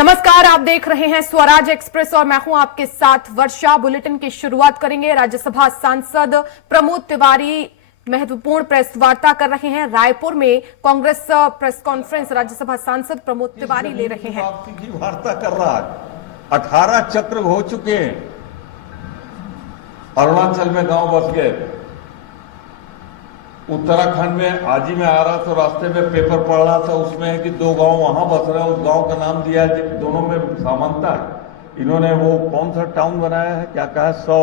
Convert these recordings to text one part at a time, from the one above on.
नमस्कार, आप देख रहे हैं स्वराज एक्सप्रेस और मैं हूं आपके साथ वर्षा। बुलेटिन की शुरुआत करेंगे। राज्यसभा सांसद प्रमोद तिवारी महत्वपूर्ण प्रेस वार्ता कर रहे हैं। रायपुर में कांग्रेस प्रेस कॉन्फ्रेंस राज्यसभा सांसद प्रमोद तिवारी ले रहे हैं। की वार्ता कर रहा है। 18 चक्र हो चुके हैं। अरुणाचल में गांव बस गए। उत्तराखंड में आज ही मैं आ रहा था, रास्ते में पेपर पढ़ रहा था, उसमें है कि 2 गांव वहां बस रहे हैं। उस गांव का नाम दिया है, दोनों में समानता है। इन्होंने वो कौन सा टाउन बनाया है, क्या कहा है, 100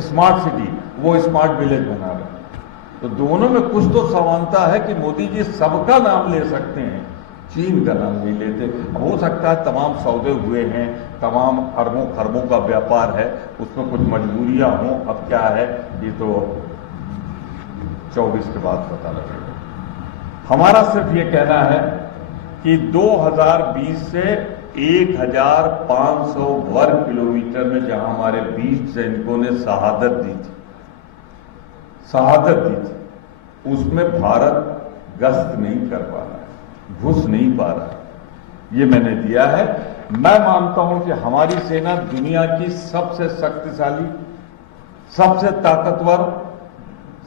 स्मार्ट सिटी, वो स्मार्ट विलेज बना रहे हैं। तो दोनों में कुछ तो समानता है कि मोदी जी सबका नाम ले सकते हैं, चीन का नाम नहीं लेते। हो सकता है तमाम सौदे हुए हैं, तमाम अरबों खरबों का व्यापार है, उसमें कुछ मजबूरियां हों। अब क्या है, ये तो 24 के बाद पता लगेगा। हमारा सिर्फ ये कहना है कि 2020 से 1500 वर्ग किलोमीटर में जहां हमारे 20 सैनिकों ने शहादत दी थी, उसमें भारत गश्त नहीं कर पा रहा है, घुस नहीं पा रहा है। ये मैंने दिया है। मैं मानता हूं कि हमारी सेना दुनिया की सबसे शक्तिशाली, सबसे ताकतवर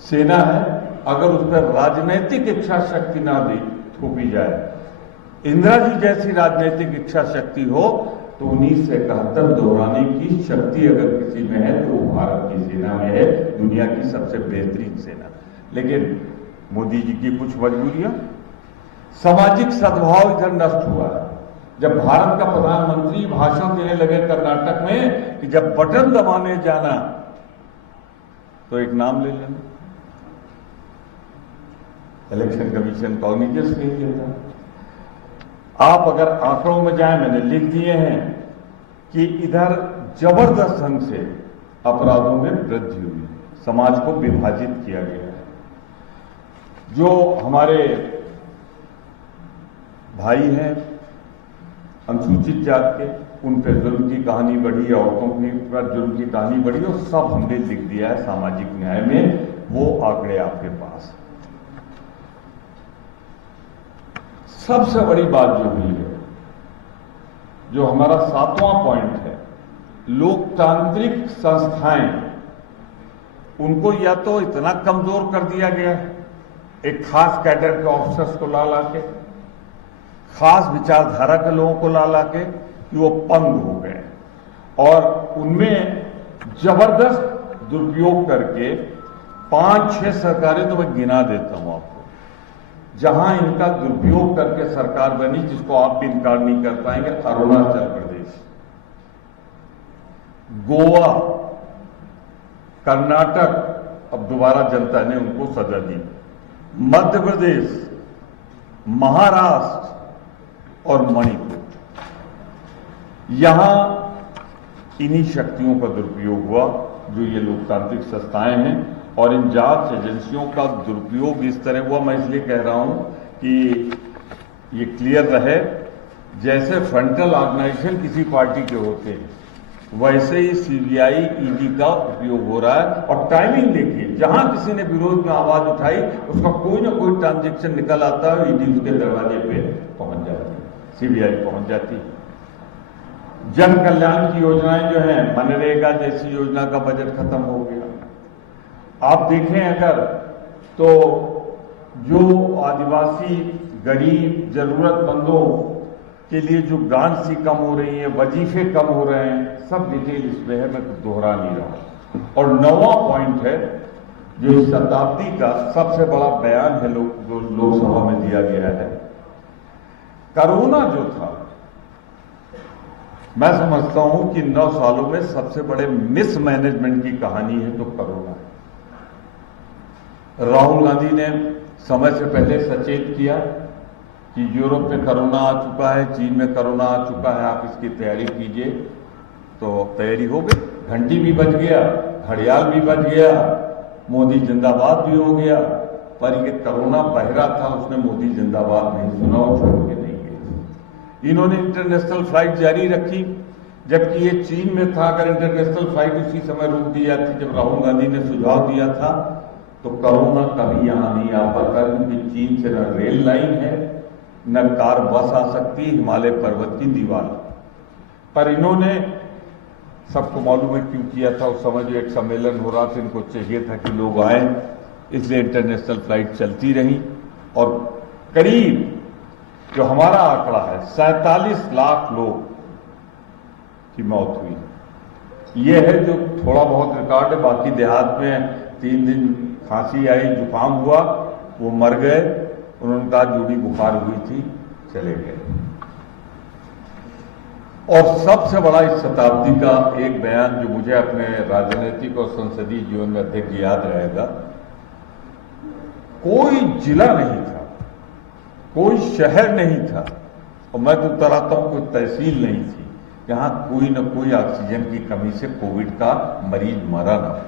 सेना है। अगर उस पर राजनीतिक इच्छा शक्ति ना दी थोपी जाए, इंदिरा जी जैसी राजनीतिक इच्छा शक्ति हो, तो 1971 दोहराने की शक्ति अगर किसी में है तो वो भारत की सेना में है, दुनिया की सबसे बेहतरीन सेना। लेकिन मोदी जी की कुछ मजबूरियां, सामाजिक सद्भाव इधर नष्ट हुआ है। जब भारत का प्रधानमंत्री भाषण देने लगे कर्नाटक में कि जब बटन दबाने जाना तो एक नाम ले लेना, इलेक्शन कमीशन कॉग्निजेंस नहीं लेता। आप अगर आंकड़ों में जाएं, मैंने लिख दिए हैं कि इधर जबरदस्त ढंग से अपराधों में वृद्धि हुई है, समाज को विभाजित किया गया है। जो हमारे भाई हैं अनुसूचित जात के, उन पर जुल्म की कहानी बढ़ी, औरतों पर जुल्म की कहानी बढ़ी, और सब हमने लिख दिया है सामाजिक न्याय में। वो आंकड़े आपके पास। सबसे बड़ी बात जो हुई है, जो हमारा 7वां पॉइंट है, लोकतांत्रिक संस्थाएं, उनको या तो इतना कमजोर कर दिया गया है, एक खास कैडर के ऑफिसर्स को ला के, खास विचारधारा के लोगों को ला के, कि वो पंग हो गए और उनमें जबरदस्त दुरुपयोग करके 5-6 सरकारें तो मैं गिना देता हूं आपको, जहां इनका दुरुपयोग करके सरकार बनी, जिसको आप भी इनकार नहीं कर पाएंगे। अरुणाचल प्रदेश, गोवा, कर्नाटक, अब दोबारा जनता ने उनको सजा दी, मध्य प्रदेश, महाराष्ट्र और मणिपुर। यहां इन्हीं शक्तियों का दुरुपयोग हुआ, जो ये लोकतांत्रिक संस्थाएं हैं। और इन जांच एजेंसियों का दुरुपयोग इस तरह हुआ, मैं इसलिए कह रहा हूं कि ये क्लियर रहे, जैसे फ्रंटल ऑर्गेनाइजेशन किसी पार्टी के होते हैं, वैसे ही सीबीआई, ईडी का उपयोग हो रहा है। और टाइमिंग देखिए, जहां किसी ने विरोध में आवाज उठाई, उसका कोई ना कोई ट्रांजेक्शन निकल आता है, ईडी उसके दरवाजे पे पहुंच जाती है, सीबीआई पहुंच जाती है। जन कल्याण की योजनाएं जो है, मनरेगा जैसी योजना का बजट खत्म हो गया। आप देखें अगर, तो जो आदिवासी, गरीब, जरूरतमंदों के लिए जो ग्रांट्स सी कम हो रही है, वजीफे कम हो रहे हैं, सब डिटेल इसमें है, मैं दोहरा नहीं रहा हूं। और 9वां पॉइंट है, जो इस शताब्दी का सबसे बड़ा बयान है जो लोकसभा में दिया गया है। कोरोना जो था, मैं समझता हूं कि 9 सालों में सबसे बड़े मिसमैनेजमेंट की कहानी है तो कोरोना है। राहुल गांधी ने समय से पहले सचेत किया कि यूरोप में कोरोना आ चुका है, चीन में कोरोना आ चुका है, आप इसकी तैयारी कीजिए। तो तैयारी हो गई, घंटी भी बज गया, घड़ियाल भी बज गया, मोदी जिंदाबाद भी हो गया। पर ये कोरोना बहरा था, उसने मोदी जिंदाबाद नहीं सुना और छोड़ के नहीं गया। इन्होंने इंटरनेशनल फ्लाइट जारी रखी, जबकि ये चीन में था। अगर इंटरनेशनल फ्लाइट उसी समय रोक दी जाती, जब राहुल गांधी ने सुझाव दिया था, तो कोरोना कभी यहां नहीं आ पाता, क्योंकि चीन से न रेल लाइन है, न कार बस आ सकती हिमालय पर्वत की दीवार। पर इन्होंने, सबको मालूम है क्यों किया था, उस समय जो एक सम्मेलन हो रहा था, इनको चाहिए था कि लोग आए, इसलिए इंटरनेशनल फ्लाइट चलती रही और करीब जो हमारा आंकड़ा है 47 लाख लोग की मौत हुई। ये है जो थोड़ा बहुत रिकॉर्ड है। बाकी देहात में 3 दिन खांसी आई, जुकाम हुआ, वो मर गए, उन्होंने कहा जूड़ी बुखार हुई थी, चले गए। और सबसे बड़ा इस शताब्दी का एक बयान जो मुझे अपने राजनीतिक और संसदीय जीवन में अधिक याद रहेगा, कोई जिला नहीं था, कोई शहर नहीं था, और मैं तो उतराता हूं कोई तहसील नहीं थी, यहां कोई न कोई ऑक्सीजन की कमी से कोविड का मरीज मरा ना।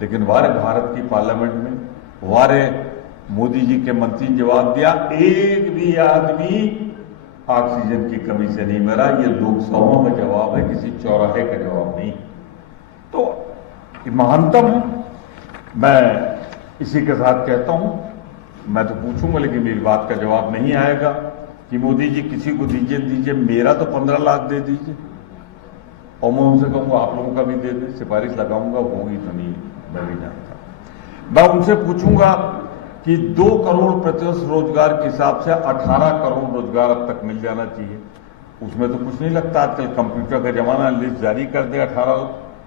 लेकिन वारे भारत की पार्लियामेंट में, वारे मोदी जी के मंत्री ने जवाब दिया, एक भी आदमी ऑक्सीजन की कमी से नहीं मरा। ये लोकसभा में जवाब है, किसी चौराहे का जवाब नहीं। तो महानतम है। मैं इसी के साथ कहता हूं, मैं तो पूछूंगा लेकिन मेरी बात का जवाब नहीं आएगा कि मोदी जी किसी को दीजिए, मेरा तो 15 लाख दे दीजिए, और मैं उनसे कहूंगा आप लोगों का भी दे दें, सिफारिश लगाऊंगा, होगी तो नहीं मैं भी जानता। मैं उनसे पूछूंगा कि 2 करोड़ प्रतिवर्ष रोजगार के हिसाब से 18 करोड़ रोजगार अब तक मिल जाना चाहिए। उसमें तो कुछ नहीं लगता, आजकल कंप्यूटर का जमाना, लिस्ट जारी कर दे 18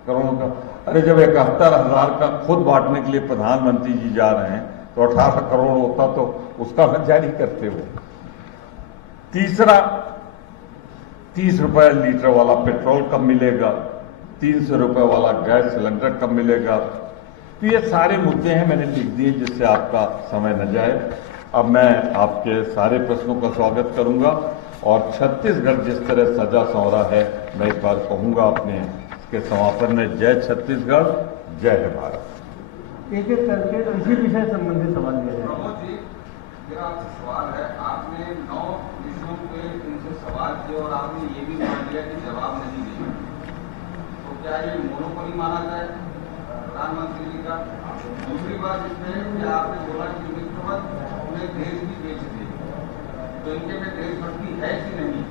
करोड़ का। अरे जब 71,000 का खुद बांटने के लिए प्रधानमंत्री जी जा रहे हैं तो 18 करोड़ होता तो उसका जारी करते हो। तीसरा, 30 रुपए लीटर वाला पेट्रोल कब मिलेगा, 300 रुपए वाला गैस सिलेंडर कब मिलेगा। तो ये सारे मुद्दे हैं, मैंने लिख दिए जिससे आपका समय न जाए। अब मैं आपके सारे प्रश्नों का स्वागत करूंगा और छत्तीसगढ़ जिस तरह सजा संवरा है, मैं एक बार कहूंगा अपने के समापन में, जय छत्तीसगढ़, जय है भारत। एक एक करके इसी विषय संबंधित सवाल लिया जाए। प्रमोद जी, मेरा आपसे सवाल है, आपने 9 विषयों पे उनसे सवाल किए और आपने ये भी मान लिया कि जवाब नहीं दिया, तो क्या ये मोनोपोली माना जाए प्रधानमंत्री जी का? दूसरी बात इसमें कि आपने बोला कि मित्रवत उन्हें देश भी बेच दे, तो इनके में देशभक्ति है कि नहीं?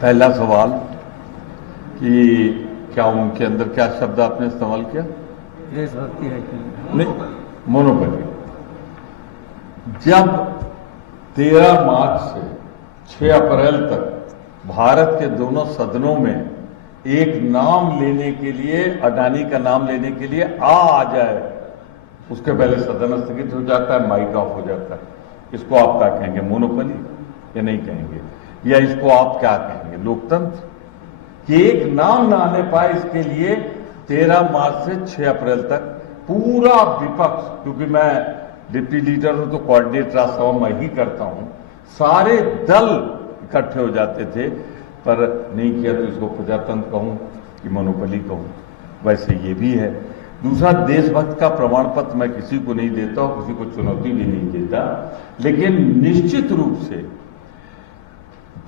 पहला सवाल कि क्या उनके अंदर क्या शब्द आपने इस्तेमाल किया? देशभक्ति है कि नहीं, मोनोपोली। जब 13 मार्च से 6 अप्रैल तक भारत के दोनों सदनों में एक नाम लेने के लिए, अडानी का नाम लेने के लिए आ जाए, उसके पहले सदन स्थगित हो जाता है, माइक ऑफ हो जाता है। इसको आप क्या कहेंगे, मोनोपोली? ये नहीं कहेंगे। या इसको आप क्या कहेंगे, लोकतंत्र? कि एक नाम ना आने पाए इसके लिए 13 मार्च से 6 अप्रैल तक पूरा विपक्ष, क्योंकि मैं डिप्टी लीडर हूं तो कोऑर्डिनेट राज्यसभा मैं ही करता हूं, सारे दल इकट्ठे हो जाते थे, पर नहीं किया। तो इसको प्रजातंत्र कहूं कि मोनोपोली कहूं, वैसे ये भी है। दूसरा, देशभक्त का प्रमाण पत्र मैं किसी को नहीं देता और किसी को चुनौती भी नहीं देता, लेकिन निश्चित रूप से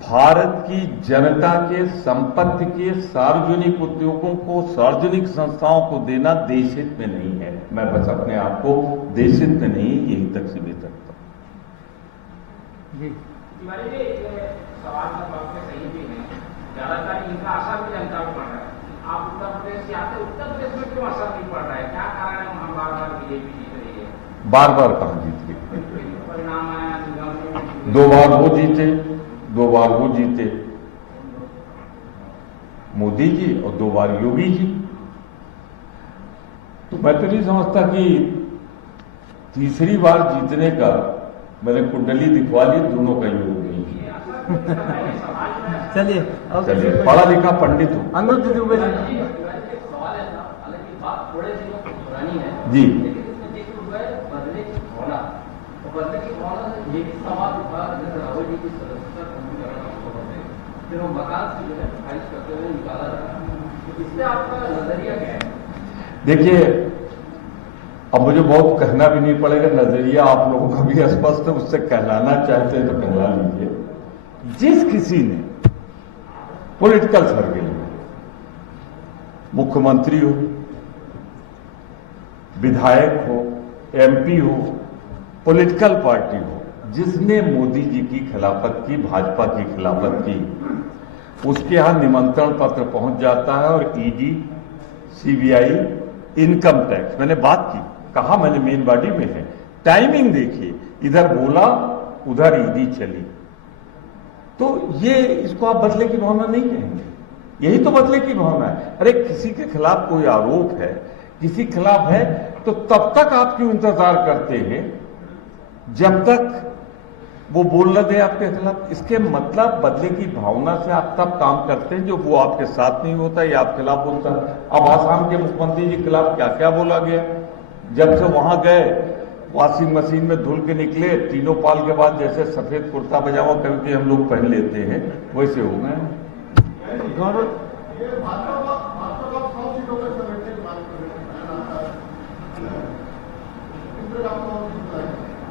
भारत की जनता के संपत्ति के सार्वजनिक उद्योगों को, सार्वजनिक संस्थाओं को देना देश हित में नहीं है। मैं बस अपने आप को देश हित में नहीं, यही तक सीमित रखता हूं। जी तिवारी जी, सवाल सब आपके सही भी हैं, ज्यादातर इनका असर भी जनता पर पड़ रहा है। आप उत्तर प्रदेश से आते, उत्तर प्रदेश में क्यों असर नहीं पड़ रहा है? क्या कारण है वहां बार बार बीजेपी जीत रही है? बार बार कहां जीत गई? परिणाम आया निगम में, 2 बार वो जीते, 2 बार वो जीते, मोदी जी, और 2 बार योगी जी। तो मैं तो नहीं समझता कि तीसरी बार जीतने का, मैंने कुंडली दिखवा ली, दोनों का योग नहीं है। चलिए चलिए, पढ़ा लिखा पंडित हूं। अनुज दुबे जी। सवाल है ना, हालांकि बात थोड़े दिनों पुरानी है जी। लेकिन इसमें जिक्र हुआ है बदले की भावना, और बदले की भावना से ये भी सवाल उठा जैसे राहुल जी की सदस्यता कम करना होता है, फिर वो मकान से जो है खारिज करते हुए निकाला जा रहा है, तो इससे आपका नजरिया क्या है? देखिए, अब मुझे बहुत कहना भी नहीं पड़ेगा, नजरिया आप लोगों का भी स्पष्ट है, उससे कहलाना चाहते हैं तो कहला लीजिए। जिस किसी ने पॉलिटिकल सर्किल में, मुख्यमंत्री हो, विधायक हो, एमपी हो, पॉलिटिकल पार्टी हो जिसने मोदी जी की खिलाफत की, भाजपा की खिलाफत की, उसके यहां निमंत्रण पत्र पहुंच जाता है और ईडी, सीबीआई, इनकम टैक्स, मैंने बात की, कहा मैंने मेन बॉडी में है, टाइमिंग देखिए, इधर बोला उधर ईडी चली। तो ये इसको आप बदले की भावना नहीं कहेंगे, यही तो बदले की भावना है। अरे किसी के खिलाफ कोई आरोप है, किसी के खिलाफ है, तो तब तक आप क्यों इंतजार करते हैं जब तक वो बोल न दे आपके खिलाफ? इसके मतलब बदले की भावना से आप तब काम करते हैं जो वो आपके साथ नहीं होता या आप खिलाफ बोलता है। अब आसाम के मुख्यमंत्री जी के खिलाफ क्या क्या बोला गया, जब से वहां गए वॉशिंग मशीन में धुल के निकले, तीनों पाल के बाद जैसे सफेद कुर्ता पजामा कभी हम लोग पहन लेते हैं वैसे हो गए।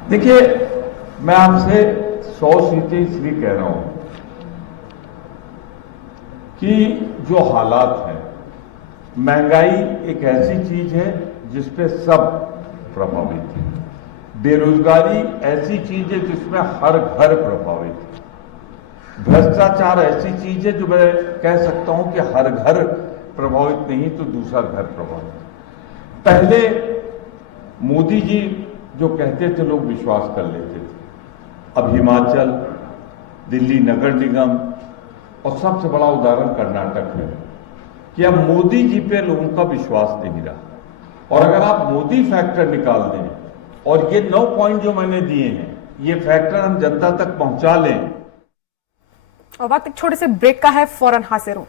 देखिए, मैं आपसे 100 सीटें इसलिए कह रहा हूं कि जो हालात हैं, महंगाई एक ऐसी चीज है जिसपे सब प्रभावित है, बेरोजगारी ऐसी चीज है जिसमें हर घर प्रभावित है, भ्रष्टाचार ऐसी चीज है जो मैं कह सकता हूं कि हर घर प्रभावित नहीं तो दूसरा घर प्रभावित। पहले मोदी जी जो कहते थे लोग विश्वास कर लेते थे, अब हिमाचल, दिल्ली नगर निगम और सबसे बड़ा उदाहरण कर्नाटक है कि अब मोदी जी पे लोगों का विश्वास नहीं रहा। और अगर आप मोदी फैक्टर निकाल दें और ये 9 पॉइंट जो मैंने दिए हैं, ये फैक्टर हम जनता तक पहुंचा लें। और वक्त एक छोटे से ब्रेक का है, फौरन हाजिर हूं।